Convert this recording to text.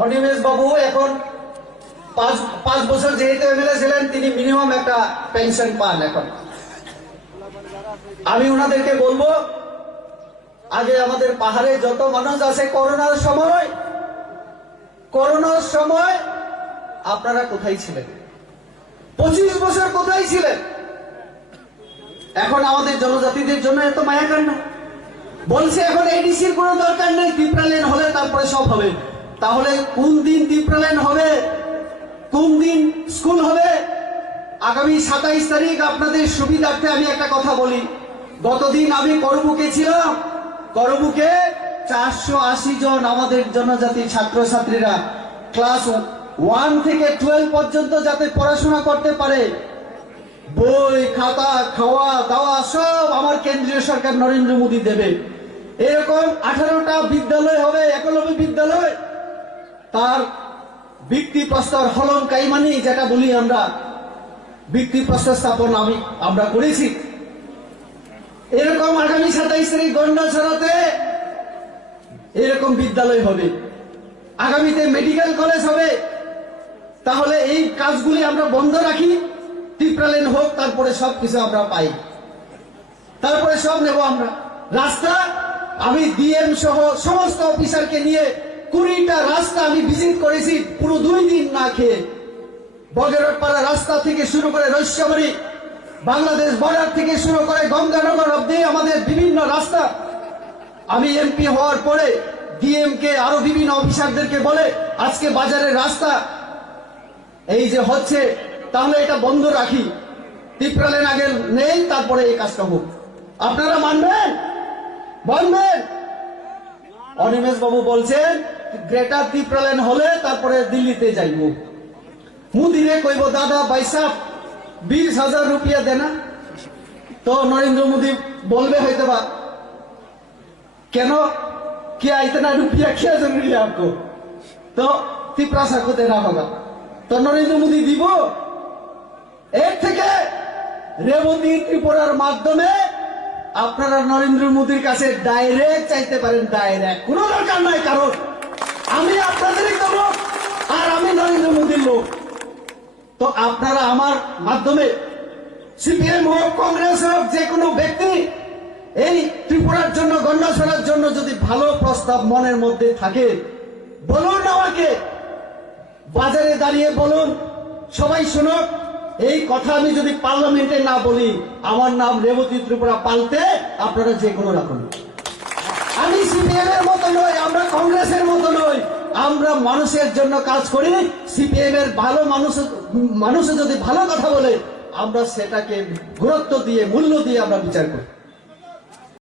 অনিমেষ বাবু এখন 5 বছর যেহেতু এমএলএ ছিলেন, তিনি মিনিমাম একটা পেনশন পান। এখন আমি ওনাদেরকে বলবো, আগে আমাদের পাহাড়ে যত মানুষ আছে করোনার সময় আপনারা কোথায় ছিলেন? 25 বছর কোথায় ছিলেন? এখন আমাদের জনজাতিদের জন্য এত মায়া কান্না বলছে, এখন এডিসির কোনো দরকার নেই, ত্রিপুরাল্যান্ড হলে তারপরে সব হবে। তাহলে কোন দিন ত্রিপুরাল্যান্ড হবে? কোন দিন স্কুল হবে? আগামী 27 তারিখ আপনাদের সুবিধার্থে আমি একটা কথা বলি। গতদিন আমি করবুকে ছিলাম, করবুকে 480 জন আমাদের জনজাতি ছাত্রছাত্রীরা ক্লাস 1 থেকে 12 পর্যন্ত যাতে পড়াশোনা করতে পারে, বই খাতা খাওয়া দাওয়া সব আমার কেন্দ্রীয় সরকার নরেন্দ্র মোদী দেবে। এরকম 18টা বিদ্যালয় হবে, একলব্য বিদ্যালয়। তার ভিত্তি প্রস্তর হলম কাইমানি যেটা বলি আমরা, ভিত্তি প্রস্তর স্থাপন আমরা করেছি। এরকম আগামী 27 তারিখ গন্ডাছড়াতে এরকম বিদ্যালয় হবে, আগামীতে মেডিকেল কলেজ হবে। তাহলে এই কাজগুলি আমরা বন্ধ রাখি, ত্রিপুরাল্যান্ড হোক, তারপরে সবকিছু আমরা পাই, তারপরে সব নেব আমরা। রাস্তা আমি ডিএম সহ সমস্ত অফিসারকে নিয়ে 20টা রাস্তা আমি ভিজিট করেছি, পুরো 2 দিন না খেয়ে। বগেরপাড়া রাস্তা থেকে শুরু করে রৈশ্যবাড়ি, বাংলাদেশ বর্ডার থেকে শুরু করে গঙ্গানগর অব্দি আমাদের বিভিন্ন রাস্তা। আমি এমপি হওয়ার পরে ডিএম কে আরো বিভিন্ন অফিসারদেরকে বলে, আজকে বাজারের রাস্তা এই যে হচ্ছে, তাহলে এটা বন্ধ রাখি, ত্রিপুরাল্যান্ড আগে নেই, তারপরে এই কাজটা হোক। আপনারা মানবেন? অনিমেষ বাবু বলছেন গ্রেটার ত্রিপুরাল্যান্ড হলে তারপরে দিল্লিতে যাইব। মোদিরে কইব, দাদা ভাইসাব 20,000 रुपया देना। तो नरेंद्र मोदी बोलबे হয়তো বা, কেন क्या इतना रुपया क्या जरूरी है आपको? तो त्रिपुरा को देना होगा। तो नरेंद्र मोदी দিব। এর থেকে রেবতী ত্রিপুরার মাধ্যমে আপনারা নরেন্দ্র মোদীর কাছে ডাইরেক্ট চাইতে পারেন, ডাইরেক্ট, কোনো দরকার নাই কারণ। আমি আপনাদেরই তো লোক, আর আমি নরেন্দ্র মোদীর লোক। তো আপনারা আমার মাধ্যমে সিপিএম হোক, কংগ্রেস হোক, যে কোনো ব্যক্তি এই ত্রিপুরার জন্য, গন্ডাছড়ার জন্য যদি ভালো প্রস্তাব মনের মধ্যে থাকে, বলুন আমাকে, বাজারে দাঁড়িয়ে বলুন, সবাই শুনুক। এই কথা আমি যদি পার্লামেন্টে না বলি, আমার নাম রেবতী ত্রিপুরা পাল্টে আপনারা যে কোনো রাখুন। আমি সিপিএম এর মতো নই, আমরা কংগ্রেসের মতো নই, আমরা মানুষের জন্য কাজ করি। সিপিএম এর ভালো মানুষ যদি ভালো কথা বলে, আমরা সেটাকে গুরুত্ব দিয়ে, মূল্য দিয়ে আমরা বিচার করি।